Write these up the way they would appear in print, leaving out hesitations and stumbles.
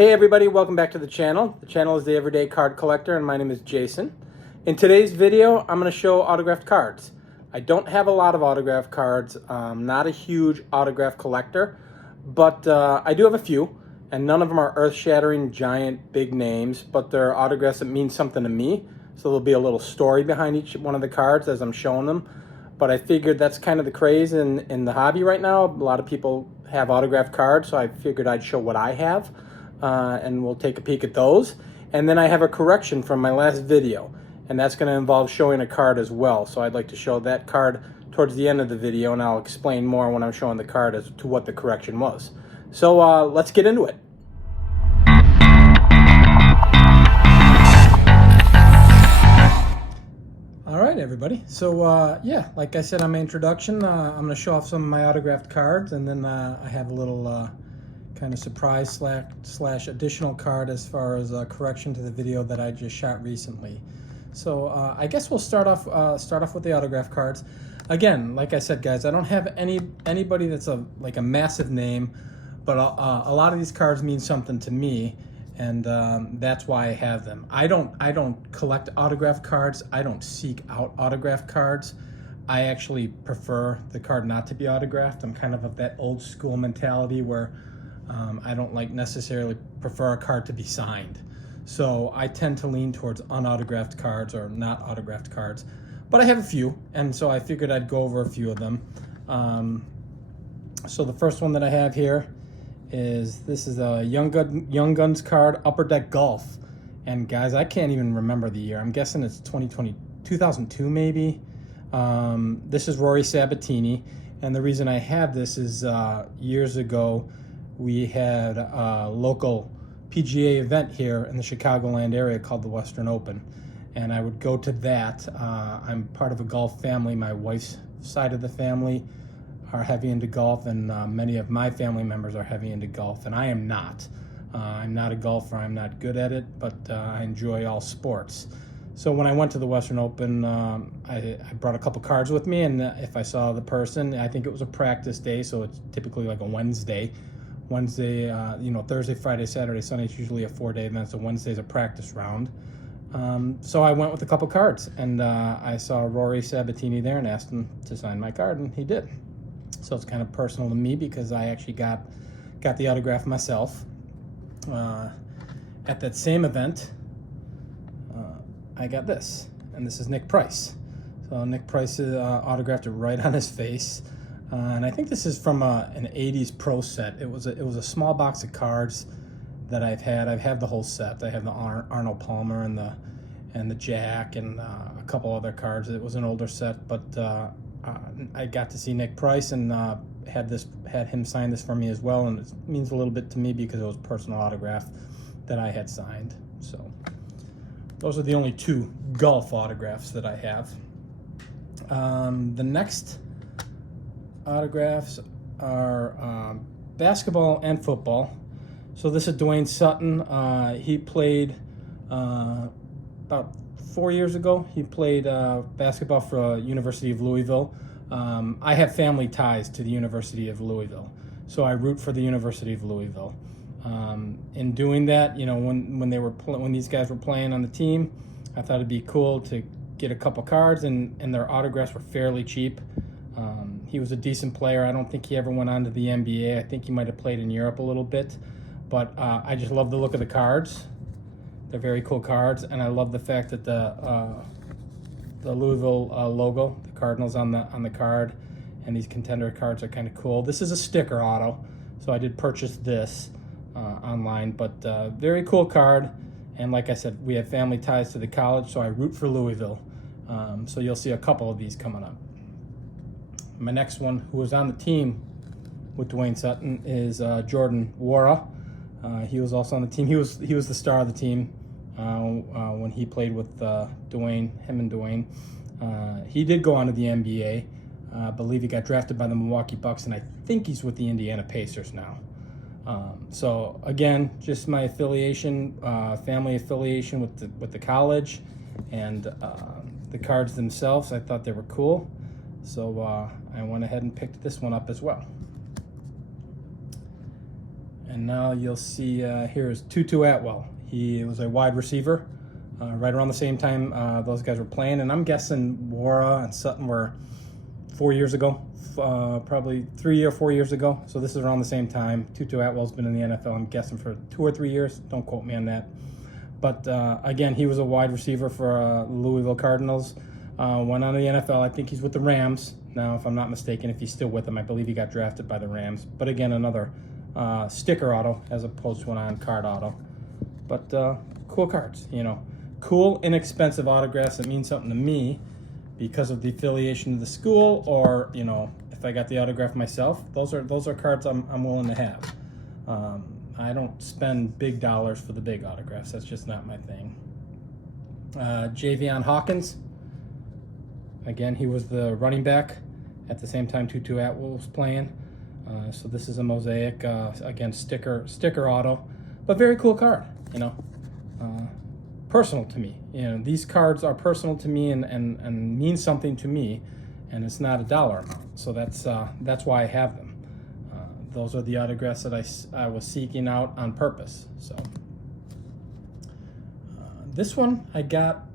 Hey everybody, welcome back to the channel. The channel is The Everyday Card Collector and my name is Jason. In today's video, I'm going to show autographed cards. I don't have a lot of autographed cards. I'm not a huge autograph collector, but I do have a few, and none of them are earth-shattering, giant, big names, but they're autographs that mean something to me. So there'll be a little story behind each one of the cards as I'm showing them. But I figured that's kind of the craze in the hobby right now. A lot of people have autographed cards, so I figured I'd show what I have. And we'll take a peek at those. And then I have a correction from my last video, and that's going to involve showing a card as well. So I'd like to show that card towards the end of the video, and I'll explain more when I'm showing the card as to what the correction was. So let's get into it. All right, everybody. So yeah, like I said on my introduction, I'm going to show off some of my autographed cards, and then I have a little kind of surprise slash additional card as far as a correction to the video that I just shot recently. So I guess we'll start off with the autograph cards. Again, like I said, guys, I don't have anybody that's like a massive name, but a lot of these cards mean something to me, and that's why I have them. I don't collect autograph cards. I don't seek out autograph cards. I actually prefer the card not to be autographed. I'm kind of that old school mentality where I don't necessarily prefer a card to be signed. So I tend to lean towards unautographed cards or not autographed cards. But I have a few, and so I figured I'd go over a few of them. So the first one that I have here is, this is a Young Guns card, Upper Deck Golf. And guys, I can't even remember the year. I'm guessing it's 2002 maybe. This is Rory Sabatini. And the reason I have this is years ago, we had a local PGA event here in the Chicagoland area called the Western Open, and I would go to that. I'm part of a golf family. My wife's side of the family are heavy into golf, and many of my family members are heavy into golf, and I am not. I'm not a golfer. I'm not good at it, but I enjoy all sports. So when I went to the Western Open, I brought a couple cards with me, and if I saw the person, I think it was a practice day, so it's typically like a Wednesday, Thursday, Friday, Saturday, Sunday is usually a 4-day event, so Wednesday's a practice round. So I went with a couple cards, and I saw Rory Sabatini there and asked him to sign my card, and he did. So it's kind of personal to me because I actually got the autograph myself. At that same event, I got this, and this is Nick Price. So Nick Price autographed it right on his face. And I think this is from an 80s pro set. It was a small box of cards that I've had. I've had the whole set. I have the Arnold Palmer and the Jack and a couple other cards. It was an older set, but I got to see Nick Price and had him sign this for me as well, and it means a little bit to me because it was a personal autograph that I had signed. So those are the only two golf autographs that I have. The next autographs are basketball and football. So this is Dwayne Sutton. He played about 4 years ago. He played basketball for University of Louisville. I have family ties to the University of Louisville, so I root for the University of Louisville. In doing that, when these guys were playing on the team, I thought it'd be cool to get a couple cards, and their autographs were fairly cheap. He was a decent player. I don't think he ever went on to the NBA. I think he might have played in Europe a little bit. But I just love the look of the cards. They're very cool cards, and I love the fact that the Louisville logo, the Cardinals on the card, and these contender cards are kind of cool. This is a sticker auto, so I did purchase this online, but very cool card. And like I said, we have family ties to the college, so I root for Louisville. So you'll see a couple of these coming up. My next one, who was on the team with Dwayne Sutton, is Jordan Wara. He was also on the team. He was the star of the team when he played with Dwayne. He did go on to the NBA. I believe he got drafted by the Milwaukee Bucks, and I think he's with the Indiana Pacers now. So again, just my affiliation, family affiliation with the college, and the cards themselves. I thought they were cool. So I went ahead and picked this one up as well. And now you'll see here is Tutu Atwell. He was a wide receiver right around the same time those guys were playing. And I'm guessing Wara and Sutton were 4 years ago, probably 3 or 4 years ago. So this is around the same time. Tutu Atwell's been in the NFL, I'm guessing, for 2 or 3 years. Don't quote me on that. But again, he was a wide receiver for Louisville Cardinals. Went on to the NFL. I think he's with the Rams now, if I'm not mistaken, if he's still with them. I believe he got drafted by the Rams. But again, another sticker auto as opposed to an on-card auto. But cool cards, you know. Cool, inexpensive autographs that mean something to me because of the affiliation of the school, or, you know, if I got the autograph myself. Those are cards I'm willing to have. I don't spend big dollars for the big autographs. That's just not my thing. Javion Hawkins. Again, he was the running back at the same time Tutu Atwell was playing. So this is a mosaic, again, sticker auto, but very cool card, you know. Personal to me. You know, these cards are personal to me and mean something to me, and it's not a dollar amount. So that's why I have them. Those are the autographs that I was seeking out on purpose. So this one I got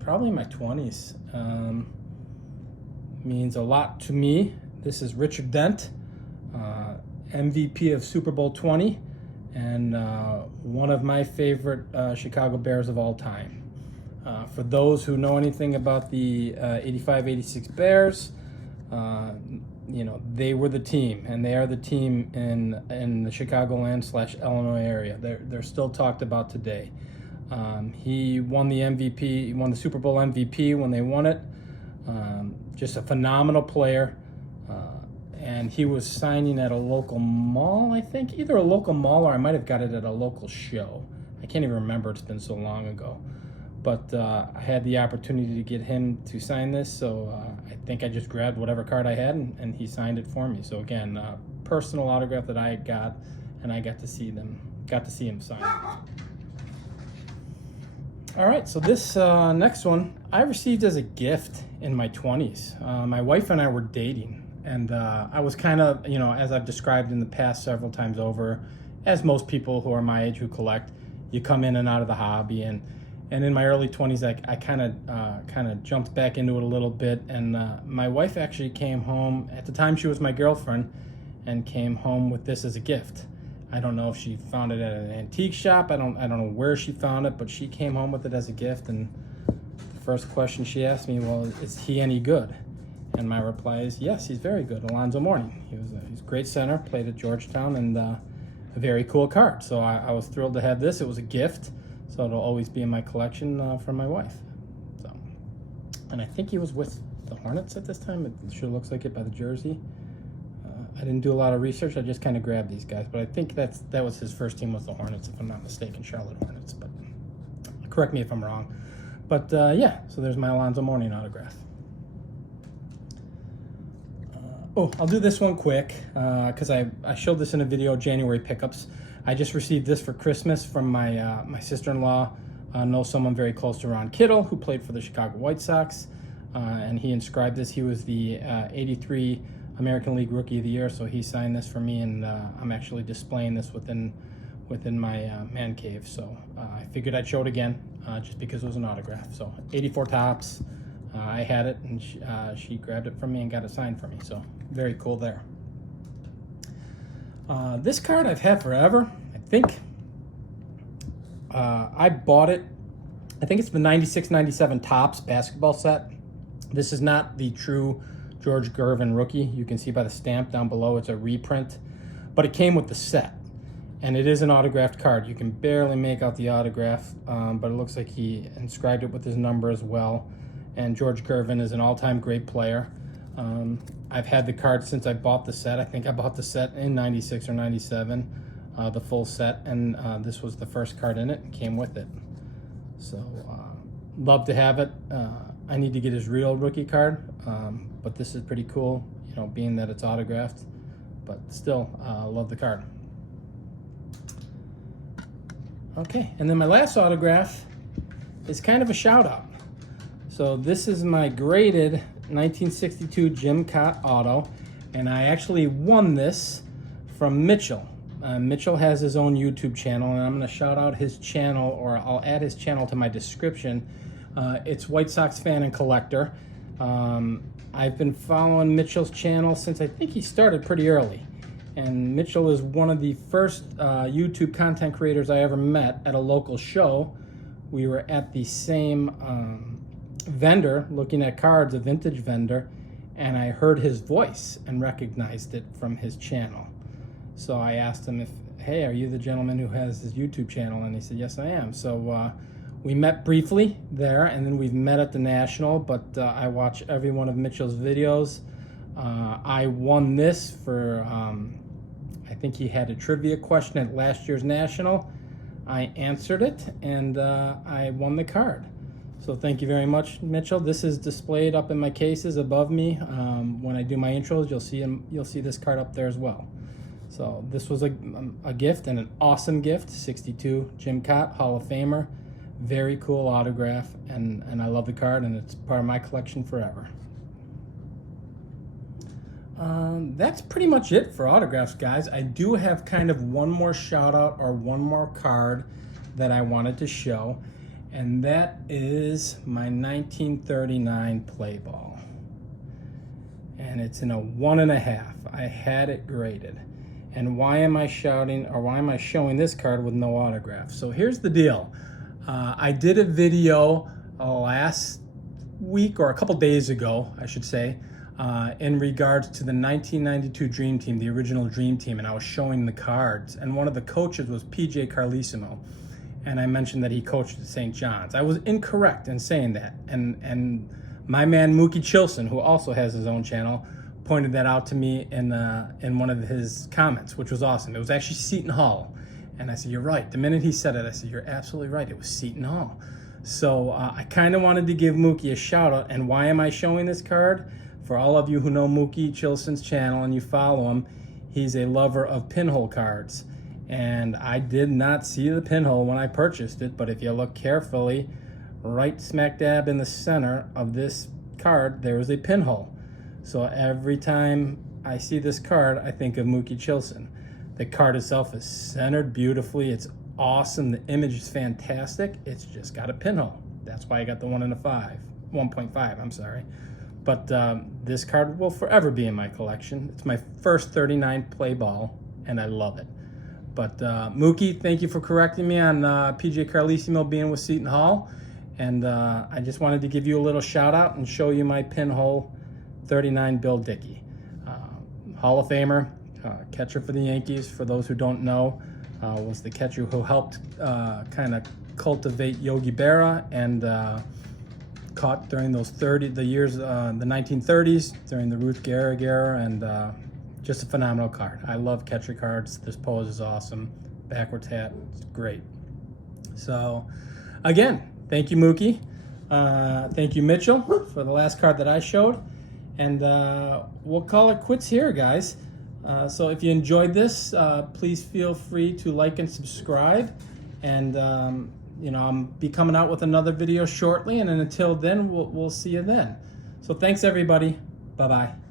probably in my 20s. Means a lot to me. This is Richard Dent, MVP of Super Bowl 20, and one of my favorite Chicago Bears of all time. For those who know anything about the 85-86 Bears, you know, they were the team, and they are the team in the Chicagoland/Illinois area. They're still talked about today. He won the MVP. He won the Super Bowl MVP when they won it. Just a phenomenal player. And he was signing at a local mall, I think. Either a local mall or I might have got it at a local show. I can't even remember. It's been so long ago. But I had the opportunity to get him to sign this, so I think I just grabbed whatever card I had, and he signed it for me. So again, personal autograph that I got, and I got to see him sign it. All right, so this next one I received as a gift in my 20s. My wife and I were dating, and I was kind of, you know, as I've described in the past several times over, as most people who are my age who collect, you come in and out of the hobby, and in my early 20s, I kind of jumped back into it a little bit, and my wife actually came home. At the time, she was my girlfriend, and came home with this as a gift. I don't know if she found it at an antique shop. I don't know where she found it, but she came home with it as a gift, and the first question she asked me, well, is he any good? And my reply is, yes, he's very good. Alonzo Mourning. He's a great center, played at Georgetown, and a very cool card. So I was thrilled to have this. It was a gift. So it'll always be in my collection from my wife. So, and I think he was with the Hornets at this time. It sure looks like it by the jersey. I didn't do a lot of research. I just kind of grabbed these guys. But I think that was his first team was the Hornets, if I'm not mistaken, Charlotte Hornets. But correct me if I'm wrong. But yeah, so there's my Alonzo Mourning autograph. I'll do this one quick because I showed this in a video, January pickups. I just received this for Christmas from my sister-in-law. Knows someone very close to Ron Kittle, who played for the Chicago White Sox, and he inscribed this. He was the 83 American League Rookie of the Year, so he signed this for me, and I'm actually displaying this within my man cave. So I figured I'd show it again, just because it was an autograph. So 84 tops. I had it, and she grabbed it from me and got it signed for me. So very cool there. This card I've had forever. I think I bought it. I think it's the 96-97 Topps basketball set. This is not the true George Gervin rookie. You can see by the stamp down below, it's a reprint. But it came with the set. And it is an autographed card. You can barely make out the autograph, but it looks like he inscribed it with his number as well. And George Gervin is an all-time great player. I've had the card since I bought the set. I think I bought the set in 96 or 97, the full set, and this was the first card in it and came with it. So love to have it. I need to get his real rookie card, but this is pretty cool, you know, being that it's autographed, but still love the card. Okay, and then my last autograph is kind of a shout out. So this is my graded 1962 Jim Cott auto, and I actually won this from Mitchell. Mitchell has his own YouTube channel, and I'm going to shout out his channel, or I'll add his channel to my description. It's White Sox Fan and Collector. I've been following Mitchell's channel since I think he started pretty early. And Mitchell is one of the first YouTube content creators I ever met at a local show. We were at the same vendor looking at cards, a vintage vendor, and I heard his voice and recognized it from his channel. So I asked him if, hey, are you the gentleman who has his YouTube channel? And he said, yes, I am. So we met briefly there, and then we've met at the National, but I watch every one of Mitchell's videos. I won this for, I think he had a trivia question at last year's National. I answered it, and I won the card. So thank you very much, Mitchell. This is displayed up in my cases above me. When I do my intros, you'll see this card up there as well. So this was a gift, and an awesome gift. 62 Jim Cott, Hall of Famer. Very cool autograph, and I love the card, and it's part of my collection forever. That's pretty much it for autographs, guys. I do have kind of one more shout out, or one more card that I wanted to show, and that is my 1939 play ball. And it's in a 1.5. I had it graded. And why am I showing this card with no autograph? So here's the deal. I did a video last week, or a couple days ago, I should say, in regards to the 1992 Dream Team, the original Dream Team, and I was showing the cards. And one of the coaches was PJ Carlesimo, and I mentioned that he coached at St. John's. I was incorrect in saying that, and my man Mookie Chilson, who also has his own channel, pointed that out to me in one of his comments, which was awesome. It was actually Seton Hall. And I said, you're right. The minute he said it, I said, you're absolutely right. It was Seton Hall. So I kind of wanted to give Mookie a shout out. And why am I showing this card? For all of you who know Mookie Chilson's channel and you follow him, he's a lover of pinhole cards. And I did not see the pinhole when I purchased it, but if you look carefully, right smack dab in the center of this card, there is a pinhole. So every time I see this card, I think of Mookie Chilson. The card itself is centered beautifully. It's awesome. The image is fantastic. It's just got a pinhole. That's why I got the 1.5, I'm sorry. But this card will forever be in my collection. It's my first 39 play ball, and I love it. But Mookie, thank you for correcting me on PJ Carlesimo being with Seton Hall. And I just wanted to give you a little shout out and show you my pinhole 39 Bill Dickey. Hall of Famer. Catcher for the Yankees, for those who don't know, was the catcher who helped kind of cultivate Yogi Berra, and caught during those the 1930s, during the Ruth Gehrig era, and just a phenomenal card. I love catcher cards. This pose is awesome. Backwards hat, it's great. So, again, thank you, Mookie. Thank you, Mitchell, for the last card that I showed. And we'll call it quits here, guys. So if you enjoyed this, please feel free to like and subscribe. And, I'll be coming out with another video shortly. And then until then, we'll see you then. So thanks, everybody. Bye-bye.